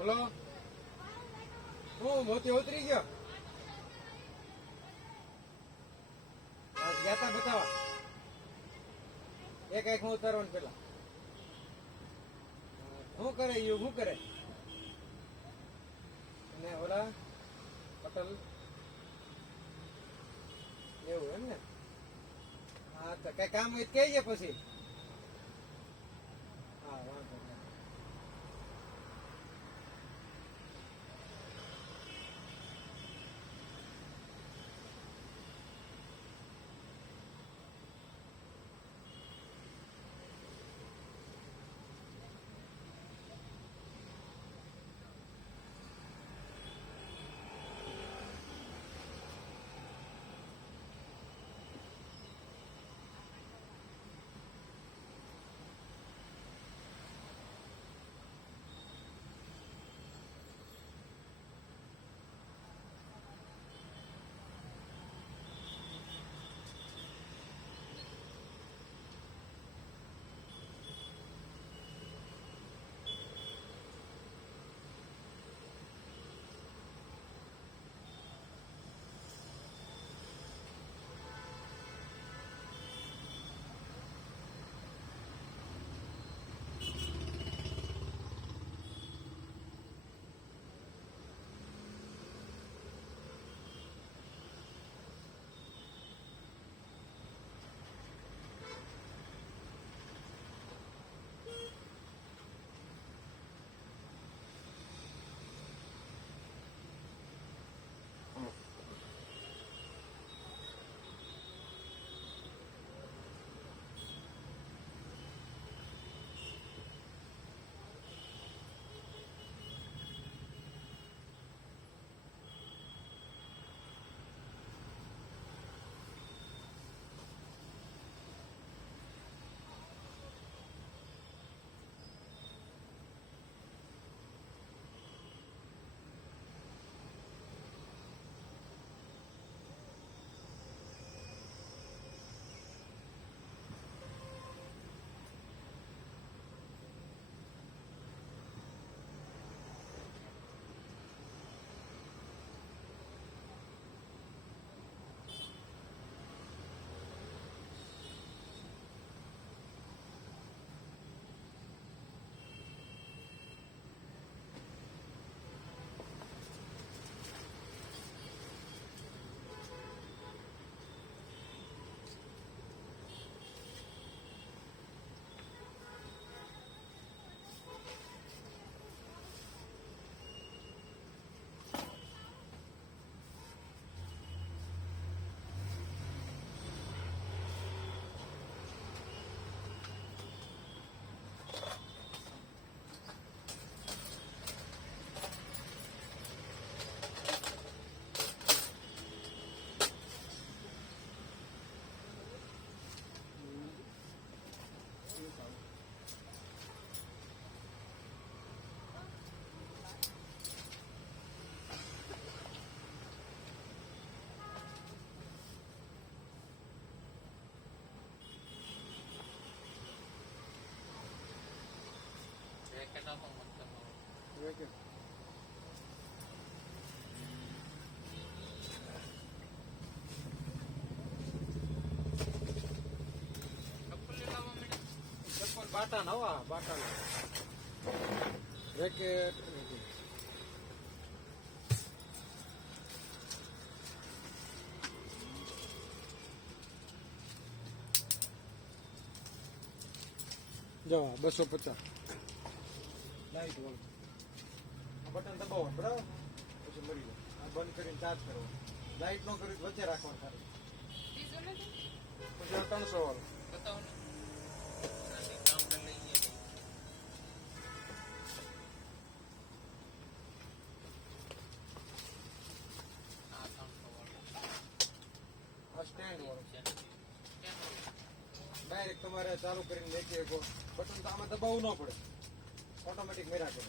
Hello, હું મોતી ઉતરી ગયો. ગયા તા બતાવા એક હું ઉતારવાનું પેલા શું કરે શું કરે અને ઓલા પટલ એવું એમ ને. હા તો કઈ કામ હોય કહેજે પછી. હા વાંધો નહીં. બાટા નવા બાટા રેકેટ જવા 250 લાઈટ વાળું બટન દબાવવાનું બરાબર પછી મરી જાય. આ બંધ કરીને ચાર્જ કરવો. લાઈટ નો કરી વચ્ચે રાખવાનું ખાલી. પછી 300 વાળું સ્ટેન્ડ વાળું ડાયરેક્ટ તમારે ચાલુ કરીને લેખી શકો. બટન તો આમાં દબાવવું ન પડે, ઓટોમેટિક મેરા કરે.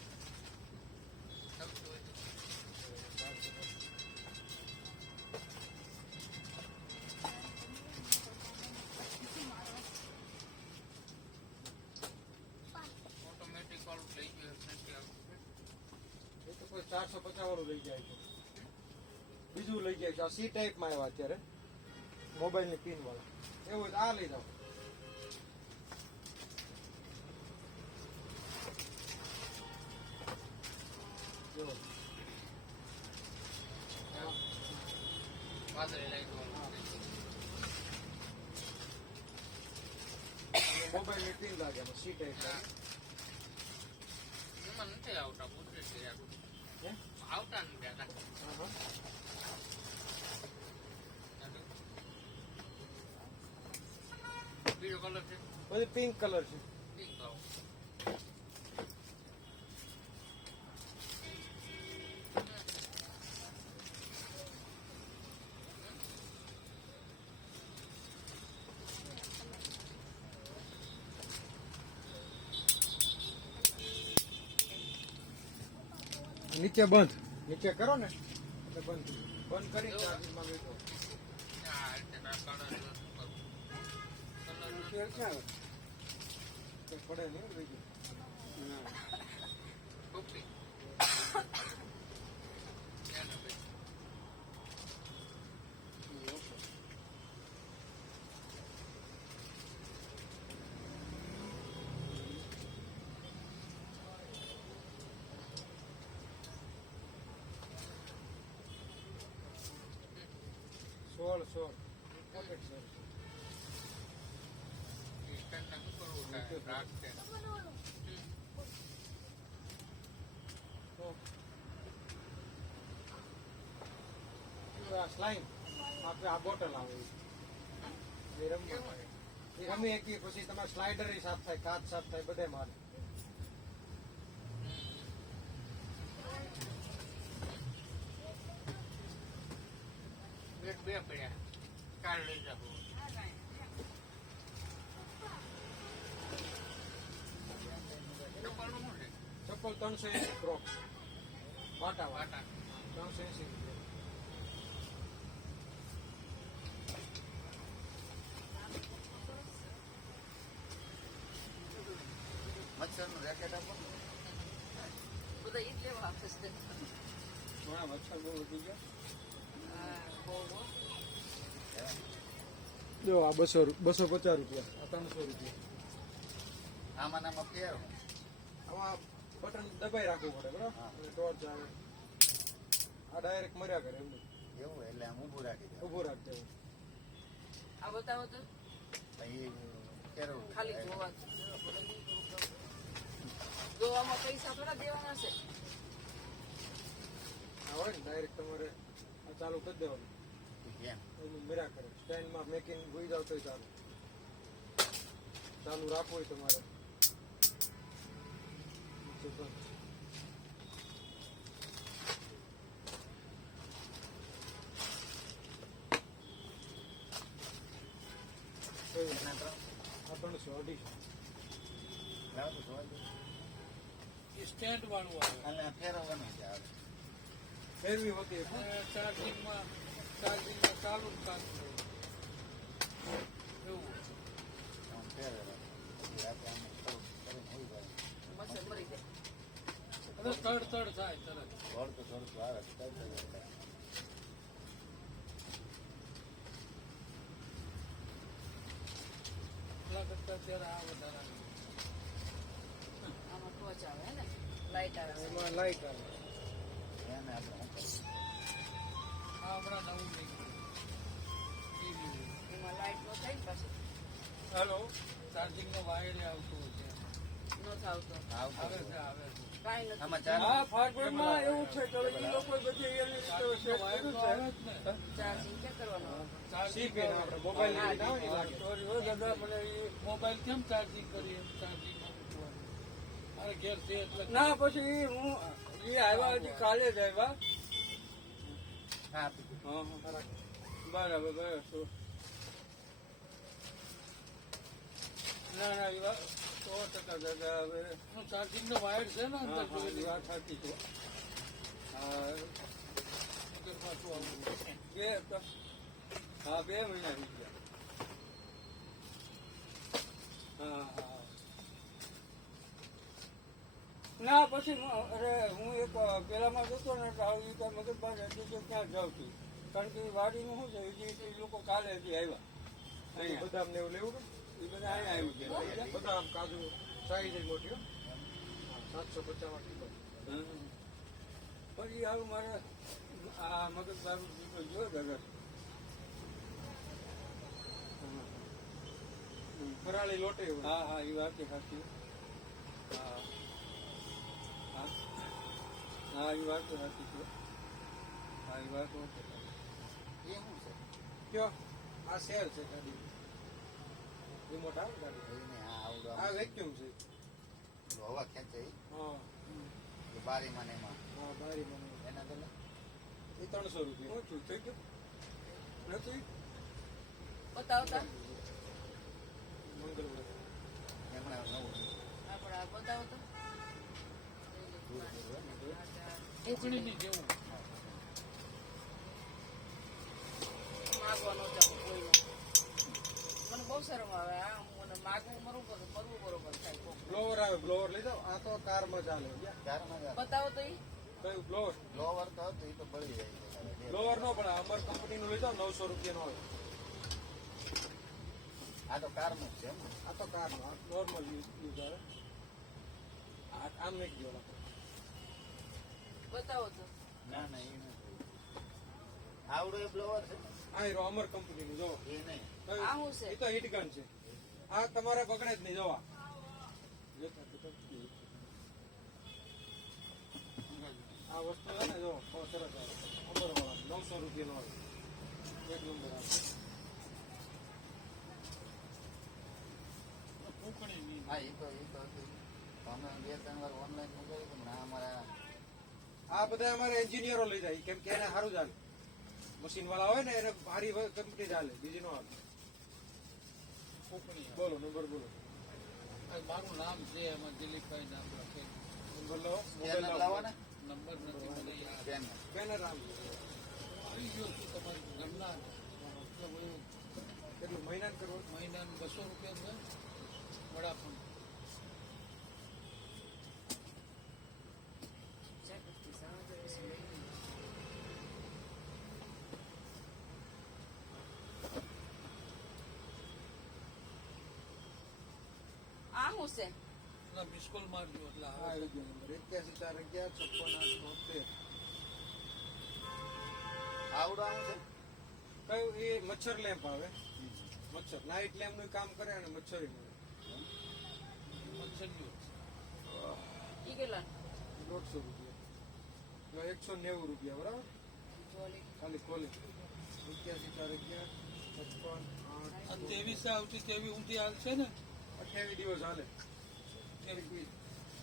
ઓટોમેટિક વાળું લઈ ગયો. 250 વાળું લઈ જાય છે. બીજું લઈ જાય છે. આ સી ટાઈપમાં આવ્યા અત્યારે મોબાઈલની પિન વાળા. એવું હોય તો આ લઈ જાઓ. જો મોબાઈલની પિન લાગે સી ટાઈપ નથી આવતા પૂછે છે હે? આવતા નથી આના. હા બીજો કલર છે બધી પિંક કલર છે. પિંક આવો. નીચે બંધ નીચે કરો ને એટલે બંધ થઈ જાય. બંધ કરી ચાર્જિંગમાં બેઠો આ રીતે ના કલર શું કરું? કલર તો પડે નહીં લઈ ગયું. કોપી. એને ભાઈ. સોળ પોકેટ સોળ ઈસ્ટર્નને શું કરવું થાય? રાખશે. તો આ સ્લાઈમ આપણે આ બોટલ આવે એ રમવા એ રમી એકી પછી તમારે સ્લાઇડર સાફ થાય કાચ સાફ થાય બધે મારે એક બે પડ્યા કાલ લઈ જાવ. ચપ્પલનું શું છે? ચપ્પલ 380 ક્રોક્સ વાટા વાટા. 380 રૂપિયા. મચ્છરનું રેકેટ આપો. બધા ઈ જ લેવા આપે છે. ઘણા મચ્છર બહુ વધી ગયા. હા, બહુ હો. જો આ 250 રૂપિયા આ 300 રૂપિયા. આમાં નામાં પહેરો. આમાં બટન દબાઈ રાખવું પડે બરાબર અને ટોર્ચ આવે આ ડાયરેક્ટ મર્યા કરે એમનું એવું એટલે આમ ઊભું રાખી દે. ઊભું રાખી દેવું. આ બતાવો તો પહેરવું. ખાલી જોવા જોવામાં પૈસા થોડા દેવાના છે. આ હોય ને ડાયરેક્ટ તમારે આ ચાલુ કરી દેવાનું કેમ? એનું મર્યા કરે સ્ટેન્ડમાં મેકિંગ હોઈ જાવ તો ચાલુ ચાલુ રાખવું હોય તમારે નીચે બંધ. કેવું? એના ત્રણ આ 300 250 લાવો તો જોવા દે. સ્ટેન્ડ વાળું આવે અને ફેરવવાનું છે આવે. ફેરવી હોતી અને ચાર્જિંગમાં ચાલુ જ કામ કરે એવું હોય. આમ ફેરવવાનું. પછી રાતે આમ થોડું કરીને હોઈ જાય. મચ્છર મરી જાય. અને તડ થાય તરત. થોડું થોડું આવે તો કઈ જાય. એટલા કરતા ત્યારે આ વધારે આમાં ટોચ આવે હે ને લાઈટ આવે છે. એમાં લાઈટ આવે એને આપણે શું કરવું? આ હમણાં નવું નીકળ્યું. એમાં લાઈટ નો થાય ને પાછું હેલો ચાર્જિંગનો વાયર આવતો હોય છે. ન થાવતો આવે આવતું. છે આવે છે. કાંઈ નથી. આમાં ચાલુ. હા ફાટમાં એવું છે કે એ લોકો બધી એની ચાર્જિંગનો વાયર તો આવે જ ને. ચાર્જિંગ ક્યાં કરવાનું આવે? સી ચાર્જિંગ પેન આપણે મોબાઈલ ની આવે ને એ લાગે સોરી હો દાદા મને એ મોબાઈલ કેમ ચાર્જિંગ કરીએ એમ ચાર્જિંગમાં મૂકવાનું. અરે ઘેર છે એટલે ના પછી હું એ આવ્યા હજી કાલે જ આવ્યા હા આપી દીધું. બરાબર બરાબર તો ના ના એ વાત 100% દાદા હવે ચાર્જિંગનો વાયર છે ને અંદર હા હા એ જોયેલી. વાત સાચી છે હા વગર પાછું આવવું. હા 2 મહિના થઈ ગયા હા હા ના પછી અરે હું એક પેલામાં જતો ને એટલે આવી રીતે મગજબાર હતી કે ક્યાં જાઉં છું કારણ કે એ વાડીનું શું છે એ લોકો કાલે હજી આવ્યા અહીંયા બદામ ને એવું લેવું એ બધા અહીંયા આવ્યું છે બદામ કાજુ સાઈઝ મોટી હો. હા, 750 કિલો. પછી આવું મારે આ મગજબાર જોયો દાદા ફરાળી લોટે એવું. હા હા એ વાત સાચી હા હા હા એ વાત સાચી છે હા એ વાત સાચી. એ શું છે કયો આ શેર છે ગાડી રિમોટ આવે ગાડી એને આ આવડો આ વેક્યુમ છે. હવા ખેંચે ઈ. હા એ બારીમાં ને એમાં હા બારી મને એના પેલા એ 300 રૂપિયા. ઓછું થઈ ગયું નથી બતાવતા મંગળવાર એમણે નવું આપણે આ બતાવો તો દૂર હોય ને કોકણીની જેવું માગવાનો જાઉં કોઈનો મને બહુ શરમ આવે આ મને માગવું મરવું બરોબર થાય કોક. બ્લોવર આવે બ્લોવર લઈ જાઓ. આ તો કારમાં ચાલે. ચારમાં બતાવો તો ઈ કયું બ્લોવર? લોવર તો હતું એ તો બળી જાય છે. બ્લોવર નો પડે. અમર કંપનીનું લઈ જાઓ 900 રૂપિયાનો આવે. આ તો કારનું જ છે એમ ને? આ તો કારનો આ નોર્મલ યુઝ આવે. આમ એક ગયો બતાવો તો ના ના એ નથી આવડો એ બ્લોવર છે આ હીરો અમર કંપનીનું જો. એ નહીં આ શું છે? એ તો હીટ ગન છે. આ તમારે પકડે જ નહીં જોવા. આ વસ્તુ છે ને જો બહુ સરસ આવે. અમર વાળા 900 રૂપિયાનો આવે. એક નંબર આવે. કોકણીની હા એ તો હતું અમે 2-3 વાર ઓનલાઈન મંગાવ્યું હતું પણ આ અમારા આ બધા અમારે એન્જિનિયરો લઈ જાય કેમ કે એને સારું ચાલે. મશીન વાળા હોય ને એને ભારી કંપની ચાલે બીજી નો આવે. કોકણી બોલો નંબર બોલો. આ મારું નામ છે એમાં દિલીપભાઈ નામ લખે નંબર લો. સ્કેનર લાવવાના નંબર નથી મને યાદ સ્કેનર બેનર આમ આવી ગયો છું તમારી ઘરના મતલબ એવું કેટલું મહિના કરવું? મહિનાનું 200 રૂપિયા વડાપણ આ શું છે? ના મિસકોલ મારજો એટલે આ આવે આવી ગયો નંબર 81 4 11 56 8 આવડો આમ છે કયું એ મચ્છર લેમ્પ આવે. મચ્છર નાઇટ લેમ્પ નું કામ કરે અને મચ્છર મળે. મચ્છરિયું ઈ કેટલા? 150 રૂપિયા. 190 રૂપિયા બરાબર. જોલી ખાલી ખોલે 81 4 11 56 આ 8 23 આવતી તેવી ઊંધી હાલશે ને 28 દિવસ હાલે. 23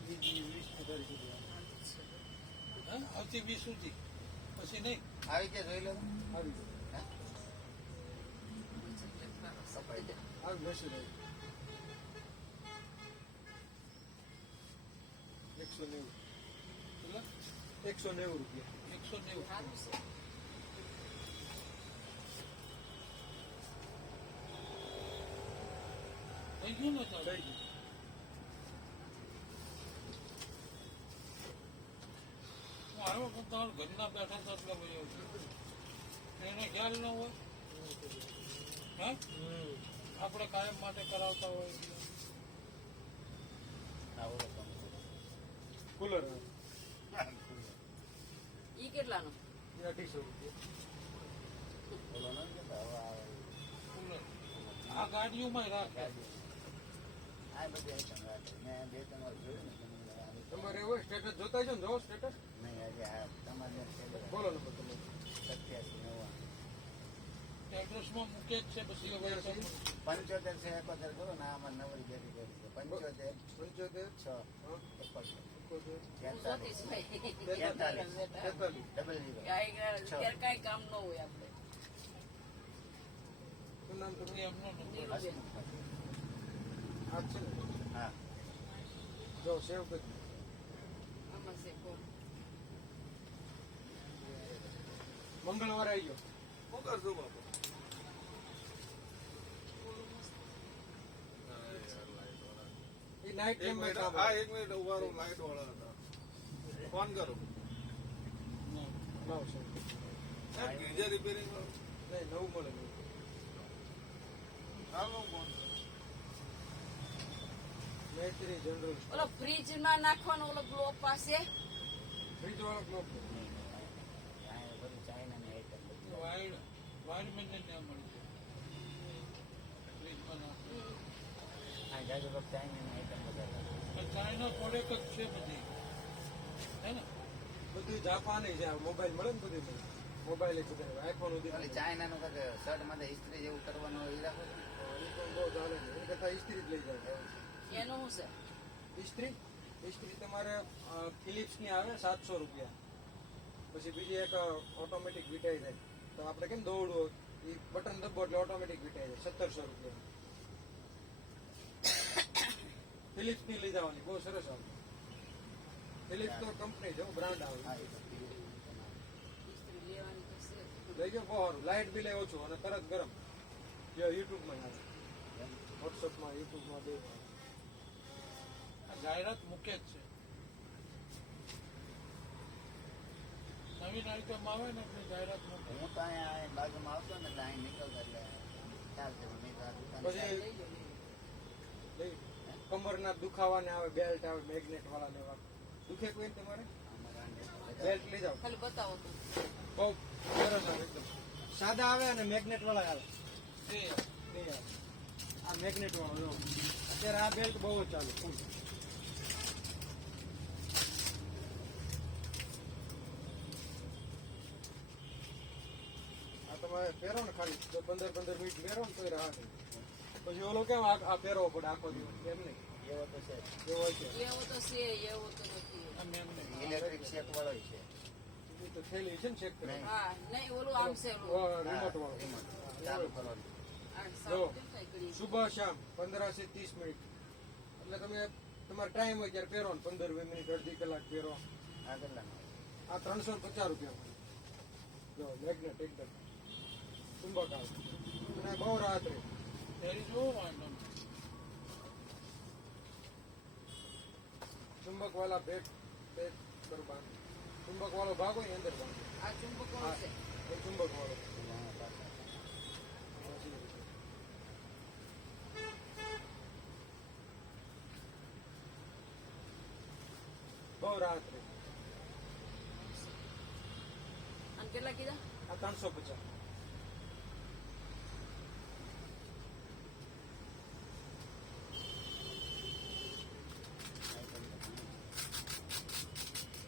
20 તારીખ સુધી હાલે. હા આવતી 20 સુધી પછી નહીં આવી કે જોઈ લો આવી ગયો. સફાઈ છે આવી મેસેજ આવી. 190 પેલા 190 રૂપિયા. 190 સારું છે. થઈ ગયું ને તો થઈ ગયું. હું આવ્યો પણ તમારા ઘરના બેઠા હતા એટલે ભાઈ એને ખ્યાલ ન હોય હા આપણે કાયમ માટે કરાવતા હોય એટલે. આવડો પંખો કુલર આવે. ઈ કેટલાનો? એ 2800 રૂપિયા. બોલો ને કે હવા આવે કુલર આ ગાડીઓમાં રાખે આ બધી આઈટમ રાખે મેં 2-3 વાર જોયું ને કે નહીં આવી તો તમારે એવું સ્ટેટસ જોતા છો ને જો સ્ટેટસ નહીં આજે આ તમારે બોલો નંબર તમે. 87-90 એડ્રેસમાં મૂકે જ છે પછી હવે 75 છે 71 કરો ને આમાં નવરી બેરી કરી છે 75 75 6 હા 71 હું 43 જોતીશ ભાઈ. 43 43 ડબલ 0 ત્યારે કાંઈ કામ ન હોય આપણે. શું નામ તમારું? એમનો નંબર નીરુબેન. આ જ છે ને હા જો સેવ કરી. આમાં છે કોણ? મંગળવારે આવી ગયો. એ નાઇટ એક મિનિટ કામ આ એક મિનિટ ઉભા રહો લાઈટ વાળા હતા ફોન કરો આવશે ગીઝર રિપેરિંગ વાળો નહીં નવું મળે નવું. હાલો ફોન મૈત્રી જનરલ ઓલો ફ્રીજ માં નાખવાનો ઓલો ગ્લોબ પાસે ફ્રીજ વાળો બ્લોક આ બધું ચાઇનાની આઈટમ બધી વાયરમેન ને ત્યાં મળી જાય ફ્રીજમાં નાખે. આ જાજુ લોકો ચાઇનાની આઈટમ બધા લાગે. પણ ચાઇના પ્રોડક્ટ જ છે બધી હે ને બધું જાપાની છે મોબાઈલ મળે ને બધી મોબાઈલ બધા આઈફોન સુધી ખાલી ચાઇનાનું કાંઈક શર્ટ માટે ઇસ્ત્રી જેવું કરવાનું હોય એ રાખો છો? એ પણ બહુ ચાલે છે એની કરતા ઇસ્ત્રી જ લઈ જાય એનું શું છે ઇસ્ત્રી ઇસ્ત્રી તમારે ફિલિપ્સની આવે 700 રૂપિયા પછી બીજી એક ઓટોમેટિક વીટાઈ જાય તો આપણે કેમ દોડવું એ બટન દબો એટલે ઓટોમેટિક વીટાઈ જાય 1700 રૂપિયા ફિલિપ્સની લઈ જવાની બહુ સરસ આવે ફિલિપ્સ તો કંપની છે બ્રાન્ડ આવે હા, એ તો પીએ. ઇસ્ત્રી લેવાની તો છે લઈ ગયો બહુ સારું લાઇટ બિલ ઓછું અને તરત ગરમ જે યુટ્યુબમાં આવે વોટ્સઅપમાં યુટ્યુબમાં બે આ જાહેરાત મૂકે જ છે નવીન આઈટમ આવે ને એટલે જાહેરાત મૂકે હું તો અહીંયા બાજુમાં આવતો ને એટલે અહીં નીકળતો એટલે ખ્યાલ છે નહીં તો આ દુકાને પછી લઈ લો લઈ કમરના દુખાવાને આવે બેલ્ટ આવે મેગ્નેટ વાળા ને એવા દુખે કોઈ ને તમારે બેલ્ટ લઈ જાઓ ખાલી બતાવો તો બહુ સરસ આવે એકદમ સાદા આવે અને મેગ્નેટ વાળા આવે છે બે આવે આ મેગ્નેટ વાળો જો અત્યારે આ બેલ્ટ બહુ જ ચાલે ફૂલ આ તમે પહેરો ને ખાલી તો 15 મિનિટ પહેરો ને તોય રાહત રહે. પછી ઓલો કેમ આ પહેરવો પડે આખો દિવસ એમ નહીં એવો તો છે એવો હોય છે એવો તો છે એવો તો નથી આમ એમ નહીં. ઇલેક્ટ્રિક શેક વાળો છે એ તો થેલી છે ને ચેક કરે નહીં. હા નહીં ઓલું આમ છે ઓલું રિમોટ વાળો ચાલુ કરવાનું આ જો. સાઉન્ડ કેમ થાય ઘડી? સુબહ શામ 15 થી 30 મિનિટ એટલે તમે તમારો ટાઈમ હોય ત્યારે પહેરો ને 15-20 મિનિટ અડધી કલાક પહેરો આ કેટલાનો આ 350 રૂપિયા જો મેગ્નેટ એકદમ ચુંબક આવે અને બહુ રાહત રહે તેરી જોવો વાંધો નહીં. ચુંબક વાળા બેટ બેટ પર બાંધ ચુંબક વાળો ભાગ હોય ને અંદર બાંધ આ ચુંબક વાળું છે એ ચુંબક વાળો બહુ રાહત રહે અને કેટલા કીધા આ 350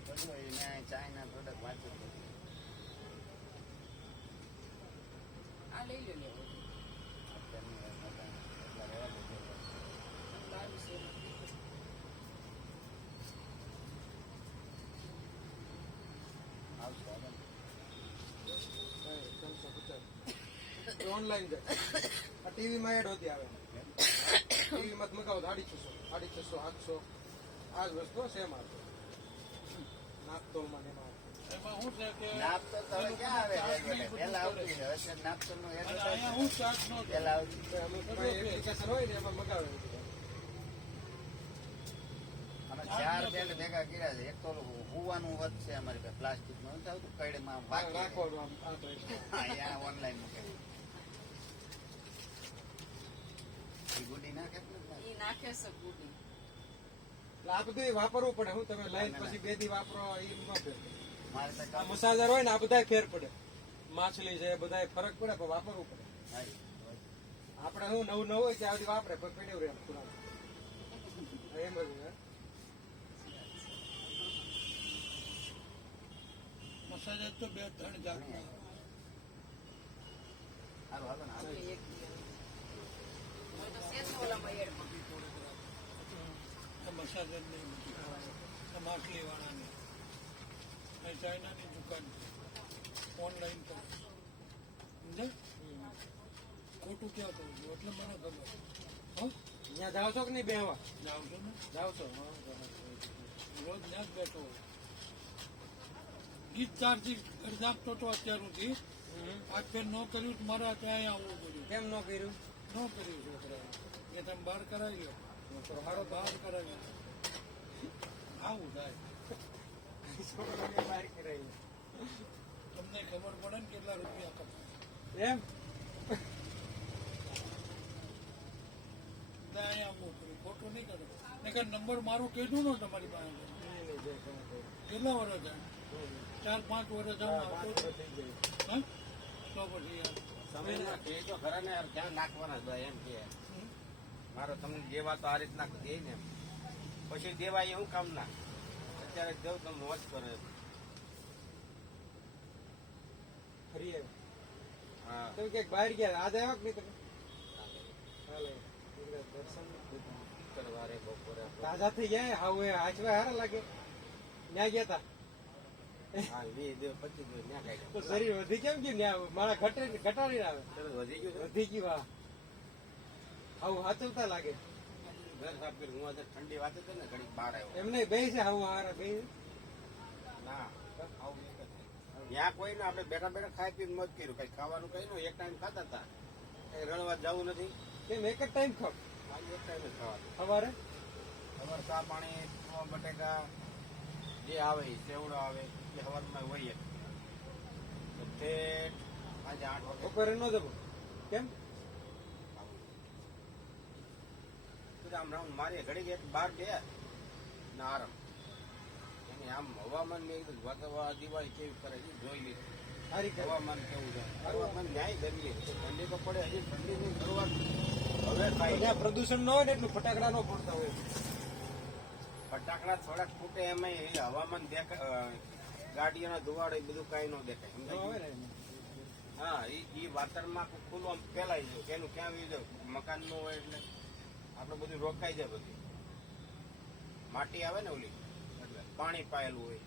બધું એને ચાઇના પ્રોડક્ટ વાંચ્યું હતું. આ લઈ લો લેવો અત્યારની મોટા એટલા રહેવા દે છે. 2200 આવશે હવે ને. 350 ઓનલાઈન જાય આ ટીવીમાં એડ હોતી આવે ટીવીમાં મગાવો 650 700 આ જ વસ્તુ સેમ આવે નાખતો મને એમાં એમાં શું છે કે નાપ તો હવે ક્યાં આવે advertise? પહેલા આવતી હવે છે નાપ તો નું અને advertise અહીંયા હું ચાર્જ ન પહેલા આવતી અમુક એપ્લિકેશન હોય ને એમાં મગાવે અમે 4 બેલ્ટ ભેગા કર્યા છે એક તો ઓલું હુવાનું વધ છે અમારી પાસે પ્લાસ્ટિક નું નથી આવતું કઈડમાં બાકી રાખવાનું આમ આ ટાઈપ અહીંયા ઓનલાઈન મૂકે એ ગુડી નાખે જ નથી. ઈ નાખે છે ગુડી એટલે આ બધું વાપરવું પડે હું તમે લઈને પછી 2 દી વાપરો એ ન ફેર મારે તો આ કામ મસાજર હોય ને આ બધા ફેર પડે માછલી છે બધા ફરક પડે પણ વાપરવું પડે હા, આપણે શું નવું હોય ત્યાં સુધી વાપરે પણ પડ્યું રહે પુરાણું એમ બધું હે મસાજ તો 2-3 જાતના હાલો હાલો ને હાલો. એક હવે તો છે જ ને ઓલામાં એડમાં મસાજ નહીં માછલી વાળાની અહીં ચાઇનાની દુકાન છે ઓનલાઈન પર સમજે ખોટું ક્યાં કહું છું એટલે મને ખબર હો અહીંયા જાઓ છો કે નહીં બેહવા જાઉં છું ને જાઓ છો રોજ ત્યાં જ બેઠો હોય ગીત ચાર્જિંગ કરી આપતો હતો અત્યાર સુધી આજ ફેર ન કર્યું તો મારે ત્યાં આવવું પડ્યું કેમ ન કર્યું ન કર્યું છોકરા કે તમે બહાર કરાવી લો મારો બહાર કરાવે આવું થાય છોકરાને બહાર કરાવી. તમને ખબર પડે ને કેટલા રૂપિયા કપાય એમ ના અહીંયા મોકલું ખોટું નહીં કરે નકર નંબર મારું કીધું ને તમારી પાસે નહીં, નહીં, જે તમે કહો. કેટલા વર્ષ જાય 4-5 વર્ષ જાઉં આવતો પાંચ વર્ષ થઈ જાય. હા તો પછી યાર સમયમાં કહેજો ખરા ને યાર, ક્યાં નાખવાના હતા એમ કે મારો તમને દેવા તો આ રીતના દે ને એમ. પછી દેવા એ હું કામ ના અત્યારે જવું તમે મોજ કરે ફરી આવ્યા. હા તમે ક્યાંક બહાર ગયા આજ આવ્યા કે નહીં તમે? હાલે. દર્શન નથી થતા. શુક્રવારે બપોરે આપણે તાજા થઈ ગયા હાવ એ હાચવા હારા લાગે ન્યા ગયા તા હા 20 દિવસ 25 દિવસ ન્યા કાઢ્યા. તો શરીર વધી કેમ ગયું ન્યા મારા ઘટાડી આવે તરત વધી ગયું છે. વધી ગયું હા હાવ હાચવતા લાગે ઘર સાફ કર્યું. હું આજે ઠંડી વાત હતી ને ઘડીક બહાર આવ્યો. એમને બે છે હાવ હારા બે ના આવું એક જ છે. ત્યાં કોઈ ને આપણે બેઠા બેઠા ખાઈ પીને મોજ કર્યું. કઈ ખાવાનું કઈ નું એક ટાઈમ ખાતા હતા. કઈ રણવા જવું નથી. કેમ એક જ ટાઈમ ખાવ આજે એક ટાઈમ જ ખાવાનું. સવારે સવાર ચા પાણી પૌવા બટેકા જે આવે એ સેવડો આવે એ સવારમાં હોય જ. તો ઠેઠ આજે 8 વાગે બપોરે ન જવું કેમ આમ રાઉન્ડ મારીએ ઘડીક એક બહાર ગયા ને આરામ એની આમ હવામાન મેં કીધું વાતાવરણ દિવાળી કેવી કરે છે જોઈ લીધું. સારી કરે હવામાન કેવું છે હવામાન ન્યાય ગરમી છે. ઠંડી તો પડે હજી ઠંડીની શરૂઆત હવે થાય. ત્યાં પ્રદૂષણ ન હોય ને એટલું ફટાકડા ન ફોડતા હોય ફટાકડા થોડાક ફૂટે એમાં એ હવામાન ગાડીઓના ધુવાડો એ બધું કઈ ન દેખાય ન સમજાય હોય ગયું? ને હા એ વાતાવરણમાં ખુલ્લું આમ ફેલાઈ જાય એનું ક્યાં વી જાય મકાન નું હોય એટલે આપણે બધું રોકાઈ જાય બધું માટી આવે ને ઓલી એટલે પાણી પાયેલું હોય.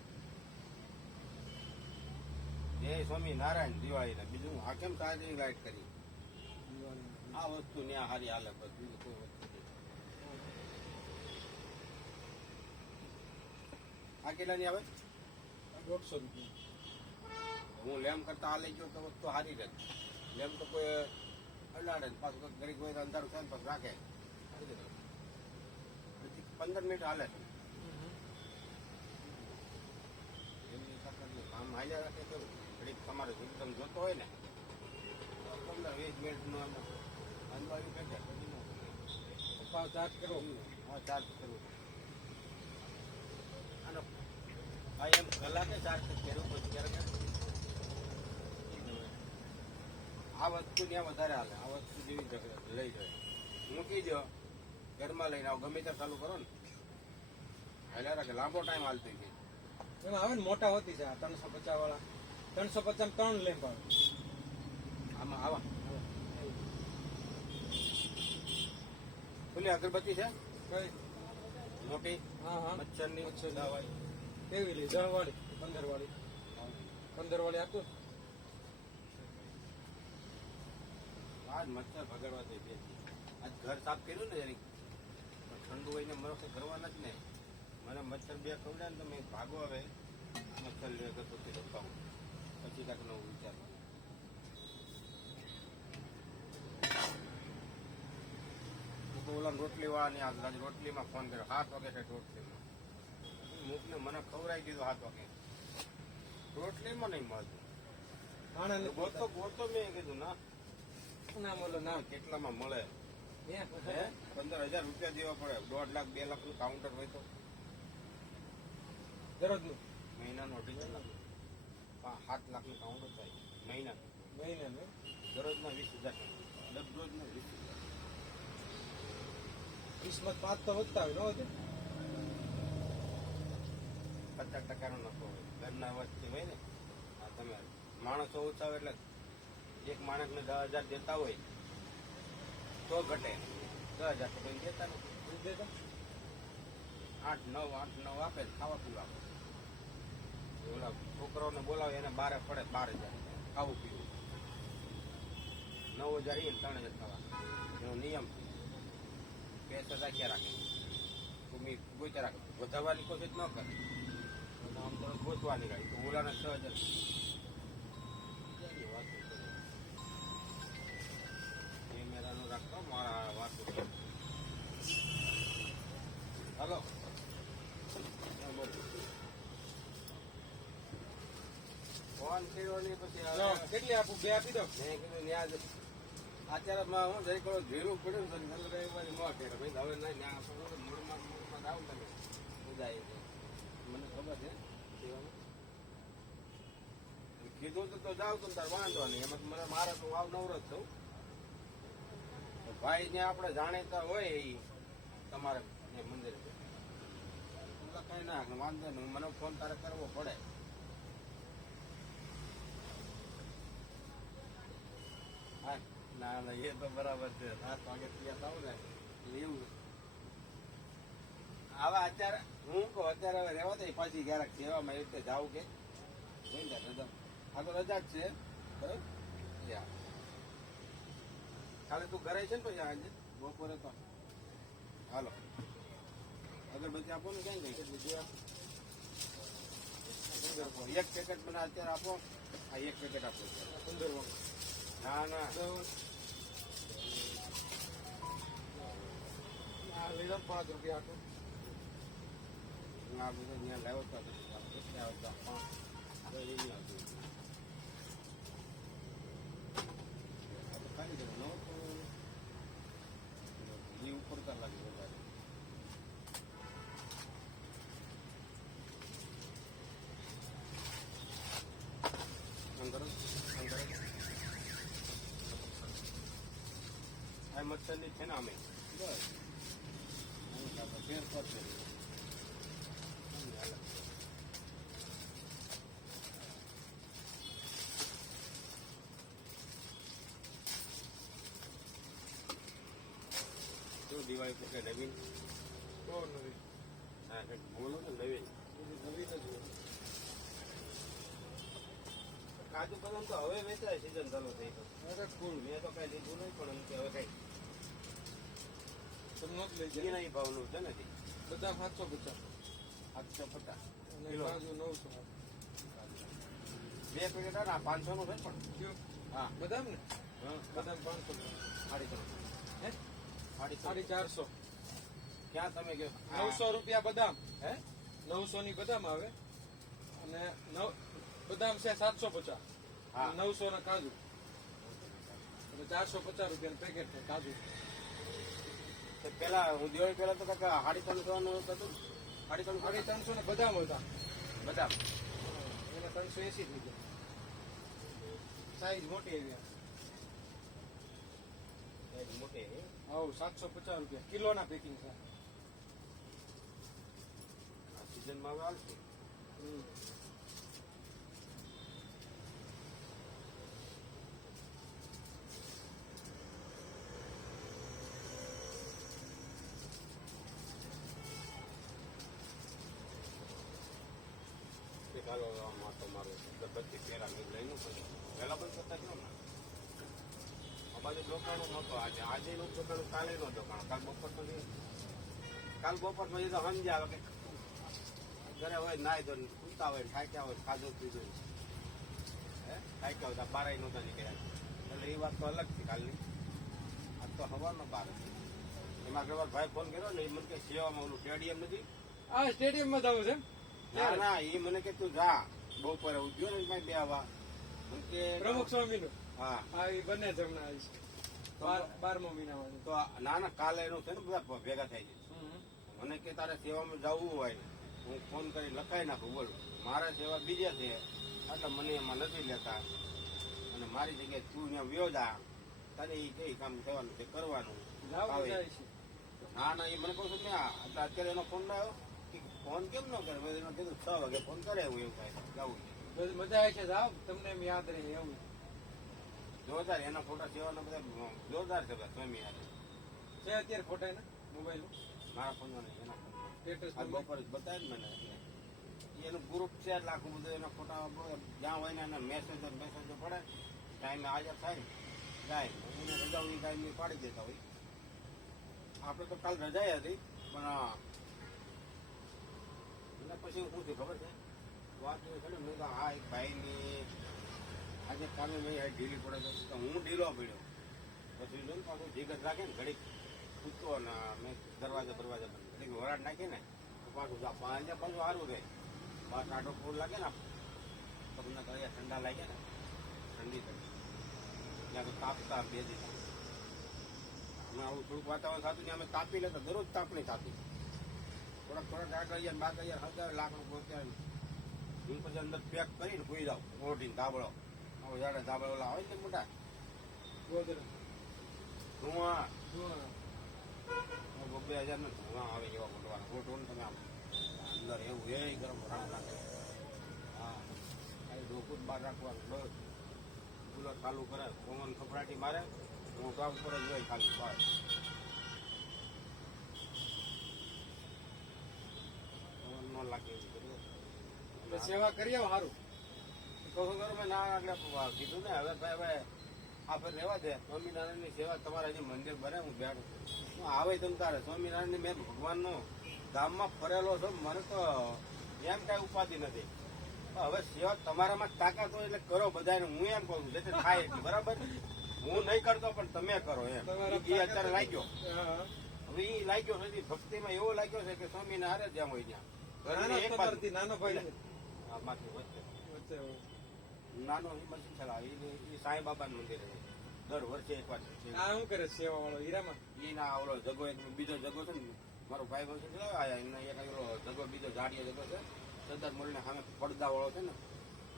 જય સ્વામી નારાયણ દિવાળીના બીજું આ કેમ ચાર્જિંગ લાઈટ કરી આ વસ્તુ ત્યાં હારી હાલે બસ બીજું કોઈ વસ્તુ નહીં. આ કેટલાની આવે? 150 રૂપિયા હું લેમ્પ કરતા આ લઈ ગયો તો વસ્તુ સારી રહે. લેમ્પ તો કોઈ અડાડે ને પાછું ઘડી કોઈ અંધારું થાય ને પાછું રાખે. પછી 15 મિનિટ હાલે છે. એમની સાથે કામ હાલ્યા રાખે કેવું ઘડીક તમારે એકદમ જોતો હોય ને 15-20 મિનિટનો અંદાજ બેઠે પછી ન પપ્પા ચાર્જ કરો હા ચાર્જ કરવું આનો આ એમ કલાકે ચાર્જ કર્યું પછી ક્યારેક આ વસ્તુ ત્યાં વધારે હાલે. આ વસ્તુ જેવી લઈ જાય મૂકી દો ઘરમાં લઈને આવો ગમે ત્યાં ચાલુ કરો ને હાલ્યા રાખે લાંબો ટાઈમ હાલતી ગઈ. એમાં આવે ને મોટા હોતી છે 350 વાળા 350 3 લેમ્પ આવે આમાં આવા પેલી અગરબત્તી છે કઈ મોટી હા હા મચ્છરની મચ્છર દવાઈ કેવી લે 10 વાળી 15 વાળી 15 વાળી આપો આજ મચ્છર ભગાડવા દે બે આજ ઘર સાફ કર્યું ને જરીક ઠંડુ હોય ને મને કરવાના જ ને મને મચ્છર બે ખવડાવે ને તમે ભાગો હવે મચ્છર લે અગરબત્તી રોકાવું પછી કાંઈક નવું વિચારવાનું. તો ઓલા રોટલી વાળાની આજ રોટલીમાં ફોન કર્યો 7 વાગે છે રોટલીમાં મૂકને મને ખવડાવી દીધું 7 વાગે રોટલીમાં નહીં મળતું. આણંદ ગોતો ગોતો મેં કીધું ના ના બોલો ના કેટલામાં મળે હે 15,000 રૂપિયા દેવા પડે 1.5 લાખ 2 લાખનું કાઉન્ટર હોય તો દરરોજનું મહિનાનું 2.5 લાખ 7 લાખનું કાઉન્ટર થાય મહિનાનું મહિને દરરોજના 20,000 દરરોજના 20,000 કિસ્મત 5 તો વધતા હોય ન વધે 50% નો નફો હોય ઘરના વસ્તી હોય ને આ તમે માણસો ઓછા હોય એટલે એક માણસને 10,000 દેતા હોય તો ઘટે 10,000 તો કોઈ દેતા નથી 8-9 આપે ખાવા પીવા આપે ઓલા છોકરાઓને બોલાવે એને બારે પડે 12,000 ખાવું પીવું 9,000 એને 3,000 ખાવા એનો નિયમ પૈસા રાખ્યા રાખે તમે ગોચ્યા રાખે વધારવાની કોશિશ ન કરે આમ તો ગોતવાની ગાડી તો ઓલાને 6,000 કેમેરાનું રાખતો મારા વાતો હાલો હા, બોલો. ફોન કર્યો નહીં પછી જો, હવે કેટલી આપું? 2 આપી દો. મેં કીધું ન્યા જ અત્યારે હું જઈ કરો ધીરું પડ્યું ને તો નલ રવિવારે ન કરે ભાઈ હવે ના ન્યા મૂળમાં આવું તમે ઉદાય છે મને ખબર છે કહેવાનું. કીધું તો જાવ તો તાર વાંધો નહીં એમાં તો મને મારે તો વાવ નવરો જ છું ભાઈ ને આપણે જાણીતા હોય એ તમારે મંદિર કઈ ના વાંધો નહીં મને ફોન તારે કરવો પડે. હા ના ના એ તો બરાબર છે 7 વાગે તૈયાર થાવ ને એટલે એવું હવે અત્યારે હું કહું અત્યારે હવે રહેવા દે પાછી ક્યારેક સેવામાં એ રીતે જાવું કે હોય ને રજા આ તો રજા જ છે બરાબર યા કાલે તું ઘરે છે ને પછી આજે બપોરે તો હાલો અગરબત્તી આપો ને ક્યાં ગઈ બીજું એક પેકેટ મને અત્યારે આપો આ એક પેકેટ આપો 15 વાળું. ના ના આ લઈ લો 5 રૂપિયા આપો. આ બધું ત્યાં લાવ્યો તો ખાલી જવું ન તો એ ઉપર તો લાગે વધારે અંદર આ મચ્છરની છે ને અમે બસ ફેર પડશે દિવાળી પર કઈ નવીન બહુ નવી. હા કંઈક બોલો ને નવીન બીજી નવી જ હોય. કાજુ બદામ તો હવે વેચાય સીઝન ચાલુ થઈ તો અરે cool. મેં તો કઈ લીધું નહીં પણ એમ કે હવે કઈ તમે નથી લઈ જાય. એના ભાવનું છે નથી બદામ 750 850 અને કિલો. કાજુ 900. 2 પેકેટ ના 500 નું છે પણ કયું? હા બદામ ને હા બદામ 500. 350 હે? 450 450. ક્યાં તમે કહો 900 રૂપિયા બદામ. હે 900 ની બદામ આવે અને બદામ છે 750. હા. 900 ના કાજુ એટલે 450 રૂપિયાનું પેકેટ છે કાજુ. તો પેલા હું દિવાળી પેલા તો કાકા 350 નું હતું 350 350 ને બદામ હતા બદામ એને 380 થઈ ગયા. સાઈઝ મોટી એવી મોટે આવું 750 રૂપિયા કિલોના પેકિંગ છે. આ સિઝનમાં હવે આવશે ચાલો માટો મારું બધી પેરા મેં લઈને પછી પહેલા બંધ કરતા કેમ ના અમારે દુકાનો નહોતો આજે નું દુકાન કાલે નો દુકાન કાલ બપોર પછી કાલ બપોર પછી તો સમજ્યા આવે કે ઘરે હોય નાય તો ઉતા હોય થાક્યા હોય ખાધું પીધું હે થાક્યા હોય બારાય નહોતા નીકળ્યા એટલે એ વાત તો અલગ છે કાલની આજ તો હવાનો બાર એમાં ઘણા ભાઈ ફોન કર્યો ને એ મને કે સેવામાં ઓલું સ્ટેડિયમ નથી આ સ્ટેડિયમમાં જ આવું છે એમ? ના ના એ મને કે તું જા બપોરે ઉઠ્યો ને ભાઈ બે આવા મને કે પ્રમુખ સ્વામીનું હા હા એ બંને જમણા આવી છે. 12મા મહિનામાં. તો ના ના કાલે એનું છે ને બધા ભેગા થાય છે મને કે તારે સેવામાં જવું હોય હું ફોન કરી લખાઈ નાખું બોલ મારા સેવા બીજા છે એટલે મને એમાં નથી લેતા અને મારી જગ્યાએ તું ત્યાં વ્યો જા તને એ કઈ કામ થવાનું છે કરવાનું જાવ આવે. જાય છે. ના ના એ મને કહું છું ને એટલે અત્યારે એનો ફોન આવ્યો કે ફોન કેમ ન કરે મેં એને કીધું 6 વાગે ફોન કરે એવું એવું થાય જવું છે બધી મજા આવે છે જાવ તમને એમ યાદ રહે એવું. જોરદાર એના ફોટા સેવાના બધા જોરદાર છે બધા સ્વામી હારે છે અત્યારે ફોટા એના મોબાઈલમાં મારા ફોનમાં નહીં એના ફોનમાં સ્ટેટસ આ બપોર બતાવે ને મને એટલે એનું ગ્રુપ છે એટલે આખું બધું એના ફોટા જ્યાં હોય ને એના મેસેજો પડે ટાઈમે હાજર થાય જાય એને રજાઓની ટાઈમે પાડી દેતા હોય આપણે તો કાલ રજા હતી પણ એટલે પછી શું થયું ખબર છે વાત એ છે ને મેં તો હા એક ભાઈની આજે કામે મેં ઢીલી પડે તો હું ઢીલો પડ્યો પછી જોઈને પાછું જીગત રાખે ને ઘડીક પૂછતો ને મેં દરવાજા બંધ પછી વરાળ નાખી ને તો પાછું અહીંયા પાછું સારું રહે. બહાર ટાટો ફૂલ લાગે ને પગને અહીંયા ઠંડા લાગે ને ઠંડી થઈ ત્યાં તો તાપતા 2 દિવસ અમે આવું થોડુંક વાતાવરણ થતું ત્યાં અમે તાપી લેતા દરરોજ તાપણી થતી થોડાક આગળ 12 હજાર લાકડું પહોંચાય હું પછી અંદર પેક કરીને ભૂઈ જાઉં ઓઢીને ધાબળો આવો જાડે ધાબળો ઓલા આવે ને મોટા ગોદરા ધુઆ ધુઆ. 2000 નો ધુઆ આવે એવા ગોઠવાના ગોઠવો ને તમે આમ અંદર એવું એ ગરમ રામ નાખે હા ખાલી ડોકું બહાર રાખવાનું બસ કુલર ચાલુ કરે પવન ખપરાટી મારે મોટા ઉપર જ હોય ખાલી બહાર પવન ન લાગે એવું બધું. એટલે સેવા કરી આવો સારું. કહું કરું મેં ના આગળ કીધું ને હવે ભાઈ હવે આ ફેર રહેવા દે સ્વામિનારાયણની સેવા તમારા જે મંદિર બને હું બેઠું હું આવે તમ તારે સ્વામિનારાયણની મેં ભગવાનનો ગામમાં ફરેલો છો મને તો એમ કાંઈ ઉપાધિ નથી હવે સેવા તમારામાં તાકાત હોય એટલે કરો બધાને હું એમ કહું છું જેથી થાય એટલી બરાબર હું નહીં કરતો પણ તમે કરો એમ એ અત્યારે લાગ્યો હા. હવે એ લાગ્યો નથી ભક્તિમાં એવો લાગ્યો છે કે સ્વામીને હારે જ્યાં હોય ત્યાં નાનો ઘરની એક બાજુ. તમારથી નાનો ભાઈ છે. હા, માથે વચ્ચે વચ્ચે હોય. નાનો હિંમત ચલાવે એ સાંઈ બાબાનું મંદિર છે દર વર્ષે એકવાર આ શું કરે સેવા વાળો હીરામાં? એના ઓલો જગો એક બીજો જગો છે ને મારો ભાઈ બનશે આયા એના એક ઓલો જગો બીજો જાડીયો જગો છે સરદાર મોલને સામે પડદા વાળો છે ને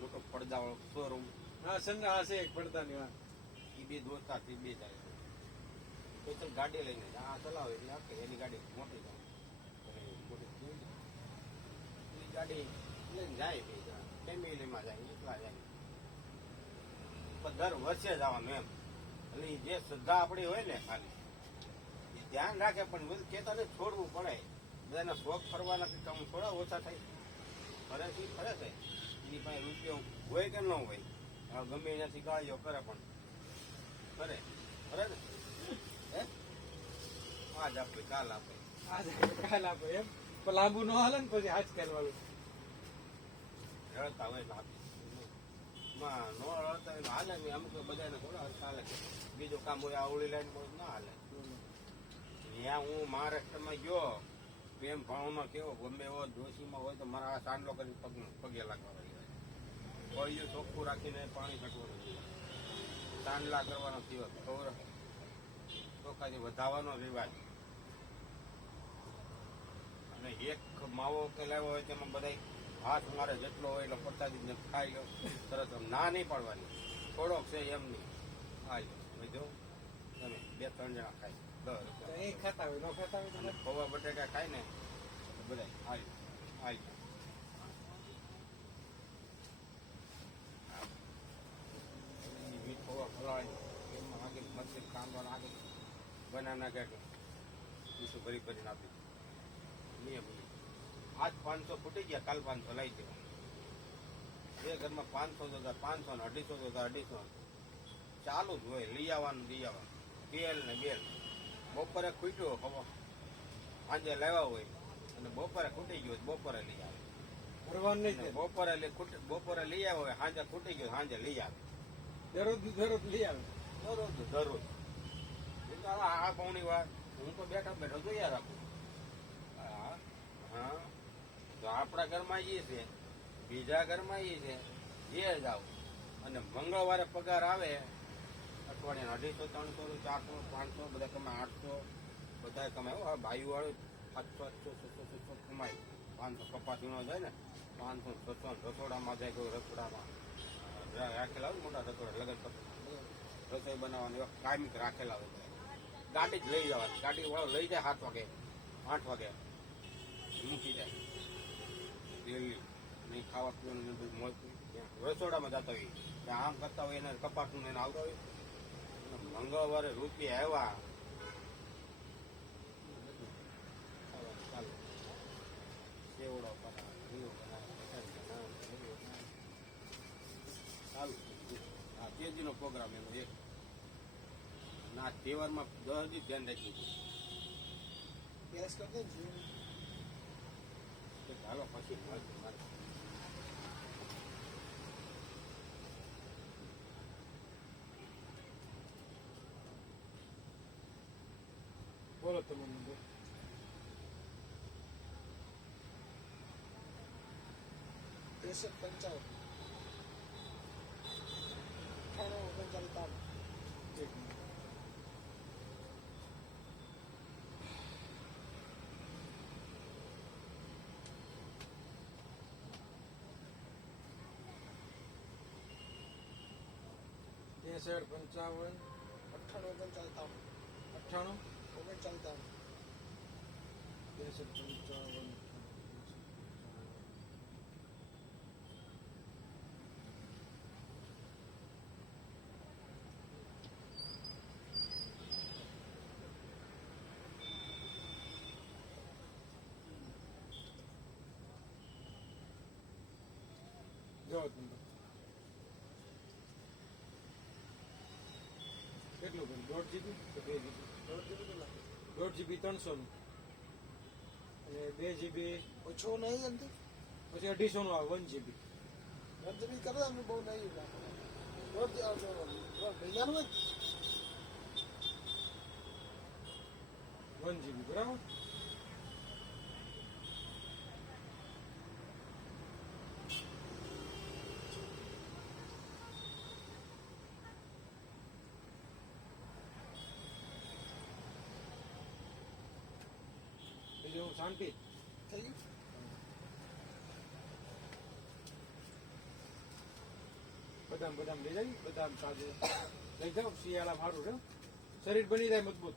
મોટો પડદા વાળો શોરૂમ હા સંડા હા છે એક પડદાની વાત. એ 2 દોસ્તાર થી 2 જાય સ્પેશિયલ ગાડી લઈને જાય. આ ચલાવે એટલે આખે એની ગાડી મોટી જાય એ ગાડી લઈને જાય ફેમિલીમાં જાય એકલા જાય પણ દર વર્ષે જવાનું એમ એટલે ઈ જે શ્રદ્ધા આપણી હોય ને ખાલી એ ધ્યાન રાખે પણ બધું કેતાને છોડવું પડે બધાના શોખ ફરવાના કે કામ થોડા ઓછા થાય ફરે છે ફરે છે એની પાસે રૂપિયો હોય કે ન હોય હવે ગમે એનાથી ગાળીઓ કરે પણ ફરે ફરે ને હે આજ આપે કાલ આપે આજે કાલ આપે એમ પણ લાંબુ ન હાલે ને પછી આજકાલ વાળું. રડતા હોય એટલે આપી માં નો રડતા હોય હાલે ને અમુક બધાને થોડા ચાલે બીજું કામ હોય આવડી લાઈન કોઈ ના હાલે ત્યાં હું મહારાષ્ટ્રમાં ગયો પ્રેમ ભાવમાં કેવો ગમે એવો જોશીમાં હોય તો મારા આ સાંડલો કરી પગે લાગવા કોળિયું ચોખ્ખું રાખીને પાણી કાઢવાનું સાંડલા કરવાનો દિવસ ચોખ્ખાથી વધાવવાનો રિવાજ અને એક માવો કે લાવ્યો હોય તેમાં બધા હાથ મારે જેટલો હોય એટલો પ્રસાદી ખાઈ લો તરત ના નહીં પાડવાની થોડોક છે એમ નહીં ખાઈ લો જો તમે 2-3 જણા ખાઈ 10 રૂપિયા એ ખાતા હોય ન ખાતા હોય તો અને પૌવા બટાકા ખાય ને બધા હાલ હાલ મીઠ પૌવા ખવડાવે એમાં આગળ મરચી કાંદો નાખે બનાના કાઢે બીજું ભરી ભરીને આપી નિયમ આજ 500 ફૂટી ગયા કાલ 500 લઈ દેવા બે ઘરમાં 500 જોતા 500 ને 250 જોતા 250 ચાલુ જ હોય લઈ આવવાનું તેલ ને બેલ બપોરે ખૂટ્યો ખબર સાંજે લાવ્યા હોય અને બપોરે ખૂટી ગયો બપોરે લઈ આવે ભરવાનું નહીં થાય. બપોરે લઈ આવ્યો હોય સાંજે ખૂટી ગયો સાંજે લઈ આવે દરરોજ લઈ આવે. દરરોજ એ તો આ પૌણી વાર હું તો બેઠો જોયા રાખું હા તો આપણા ઘરમાં એ છે બીજા ઘરમાં એ છે જે જાવ અને મંગળવારે પગાર આવે અઠવાડિયાના 250 300 400 500 બધા કમાય 800 બધા કમાય હવે ભાઈઓ વાળું 700 800 600 કમાય 500 કપાસ વીણો જાય ને 500 600 રસોડામાં જાય કોઈ રસોડામાં રાખેલા હોય મોટા રસોડા લગન રસોઈ બનાવવાની એવા કાયમિક રાખેલા હોય ગાડી જ લઈ જવાની ગાડી વાળો લઈ જાય 7 વાગે 8 વાગે મૂકી જાય દિલ્હી નહીં ખાવા પીવાનું બધું મળતું રસોડામાં જતા હોય ત્યાં આમ કરતા હોય એને કપાટનું એને આવતા હોય મંગળવારે રૂપિયા આવ્યા ચાલો સેવડો ચાલુ હા તેજીનો પ્રોગ્રામ એનો એક ના તહેવારમાં 10 દી ધ્યાન રાખ્યું હાલો પછી મળશું મારે બોલો તમે મને. 53 98 એક મિનિટ. ત્રેસઠ 55 98 ત્રેસઠ 55 જાઓ તમે કેટલું બન્યું 1.5 GB કે 2 GB 1.5 GB 300 નું અને 2 GB ઓછો નહીં અંદર પછી 250 નું આવે 1 GB રજની કરે અમે બહુ નહીં રોજ મહિનાનું 1 GB બરાબર બીજું શાંતિ થઈ બદામ લઈ જાય બદામ તાજે લઈ જાઓ શિયાળા સારું છે શરીર બની જાય મજબૂત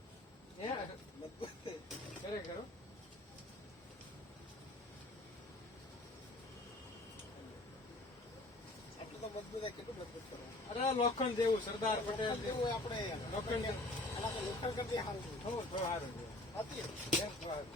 હે મજબૂત ખરેખર હો. આટલું તો મજબૂત કેટલું મજબૂત કરવું અરે લોખંડ જેવું સરદાર પટેલ એવું આપણે લોખંડ આના તો લોખંડ કરતી સારું થોડું સારું છે હતી એમ સારું